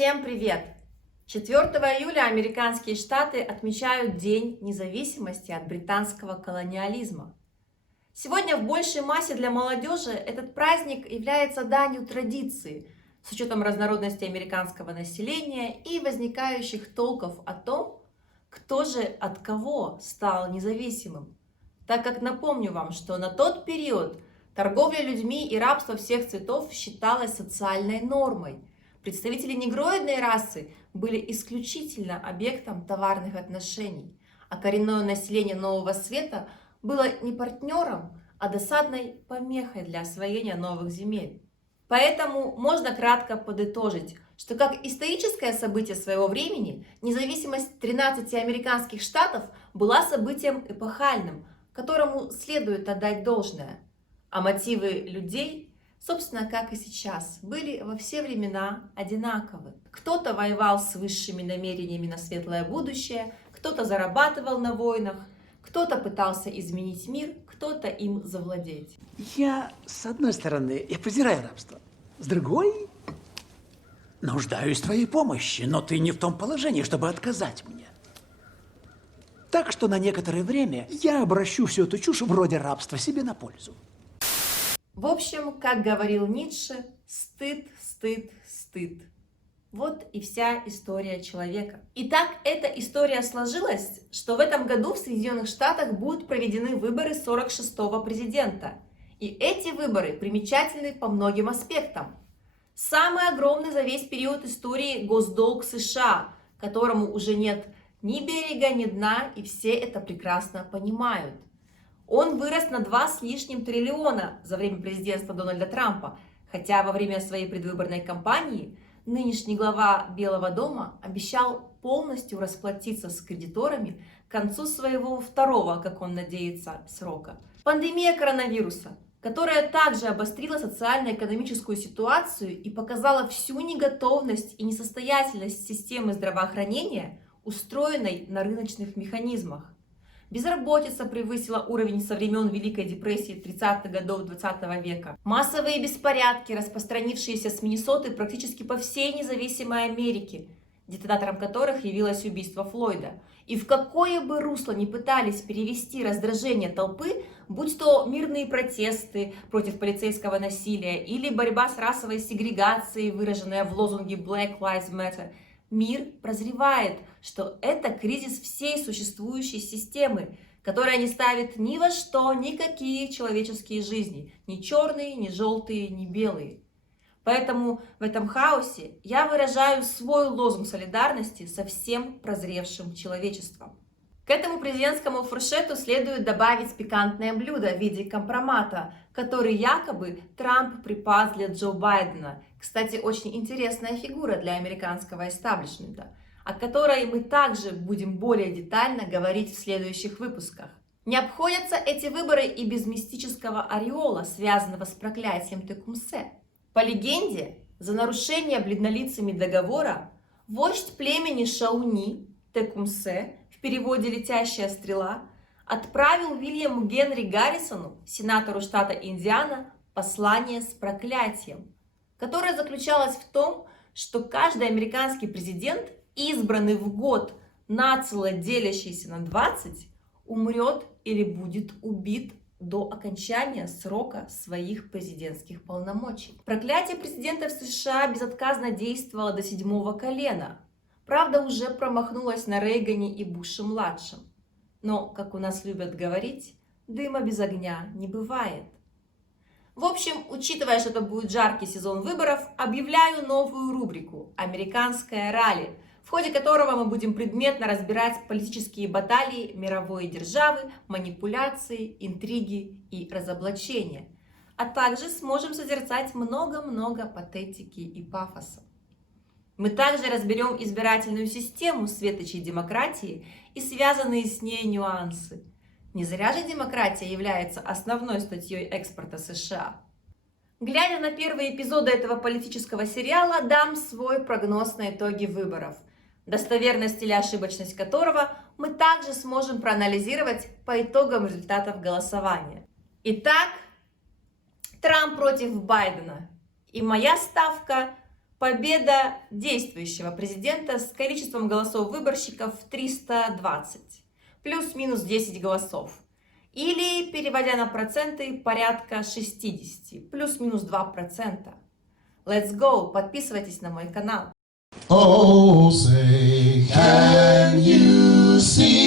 Всем привет! 4 июля американские штаты отмечают День независимости от британского колониализма. Сегодня в большей массе для молодежи этот праздник является данью традиции, с учетом разнородности американского населения и возникающих толков о том, кто же от кого стал независимым. Так как напомню вам, что на тот период торговля людьми и рабство всех цветов считалось социальной нормой. Представители негроидной расы были исключительно объектом товарных отношений, а коренное население Нового Света было не партнером, а досадной помехой для освоения новых земель. Поэтому можно кратко подытожить, что как историческое событие своего времени, независимость 13 американских штатов была событием эпохальным, которому следует отдать должное. А мотивы людей, собственно, как и сейчас, были во все времена одинаковы. Кто-то воевал с высшими намерениями на светлое будущее, кто-то зарабатывал на войнах, кто-то пытался изменить мир, кто-то им завладеть. С одной стороны, я презираю рабство. С другой, нуждаюсь в твоей помощи, но ты не в том положении, чтобы отказать мне. Так что на некоторое время я обращу всю эту чушь вроде рабства себе на пользу. В общем, как говорил Ницше, стыд, стыд, стыд. Вот и вся история человека. Итак, эта история сложилась, что в этом году в Соединенных Штатах будут проведены выборы 46-го президента. И эти выборы примечательны по многим аспектам. Самый огромный за весь период истории госдолг США, которому уже нет ни берега, ни дна, и все это прекрасно понимают. Он вырос на 2 с лишним триллиона за время президентства Дональда Трампа, хотя во время своей предвыборной кампании нынешний глава Белого дома обещал полностью расплатиться с кредиторами к концу своего второго, как он надеется, срока. Пандемия коронавируса, которая также обострила социально-экономическую ситуацию и показала всю неготовность и несостоятельность системы здравоохранения, устроенной на рыночных механизмах. Безработица превысила уровень со времен Великой депрессии 30-х годов 20 века. Массовые беспорядки, распространившиеся с Миннесоты практически по всей независимой Америке, детонатором которых явилось убийство Флойда. И в какое бы русло ни пытались перевести раздражение толпы, будь то мирные протесты против полицейского насилия или борьба с расовой сегрегацией, выраженная в лозунге Black Lives Matter, мир прозревает, что это кризис всей существующей системы, которая не ставит ни во что никакие человеческие жизни, ни черные, ни желтые, ни белые. Поэтому в этом хаосе я выражаю свой лозунг солидарности со всем прозревшим человечеством. К этому президентскому фуршету следует добавить пикантное блюдо в виде компромата, который якобы Трамп припас для Джо Байдена. Кстати, очень интересная фигура для американского эстаблишмента, о которой мы также будем более детально говорить в следующих выпусках. Не обходятся эти выборы и без мистического ореола, связанного с проклятием Текумсе. По легенде, за нарушение бледнолицами договора вождь племени Шауни Текумсе, в переводе «летящая стрела», отправил Уильяму Генри Гаррисону, сенатору штата Индиана, послание с проклятием, которое заключалось в том, что каждый американский президент, избранный в год нацело делящийся на 20, умрет или будет убит до окончания срока своих президентских полномочий. Проклятие президентов США безотказно действовало до 7-го колена. Правда, уже промахнулась на Рейгане и Буше-младшем. Но, как у нас любят говорить, дыма без огня не бывает. В общем, учитывая, что это будет жаркий сезон выборов, объявляю новую рубрику «Американское ралли», в ходе которого мы будем предметно разбирать политические баталии мировой державы, манипуляции, интриги и разоблачения, а также сможем созерцать много-много патетики и пафоса. Мы также разберем избирательную систему светочей демократии и связанные с ней нюансы. Не зря же демократия является основной статьей экспорта США. Глядя на первые эпизоды этого политического сериала, дам свой прогноз на итоги выборов, достоверность или ошибочность которого мы также сможем проанализировать по итогам результатов голосования. Итак, Трамп против Байдена. И моя ставка победа действующего президента с количеством голосов выборщиков 320, плюс-минус 10 голосов. Или, переводя на проценты, порядка 60, плюс-минус 2%. Let's go! Подписывайтесь на мой канал. Oh, say, can you see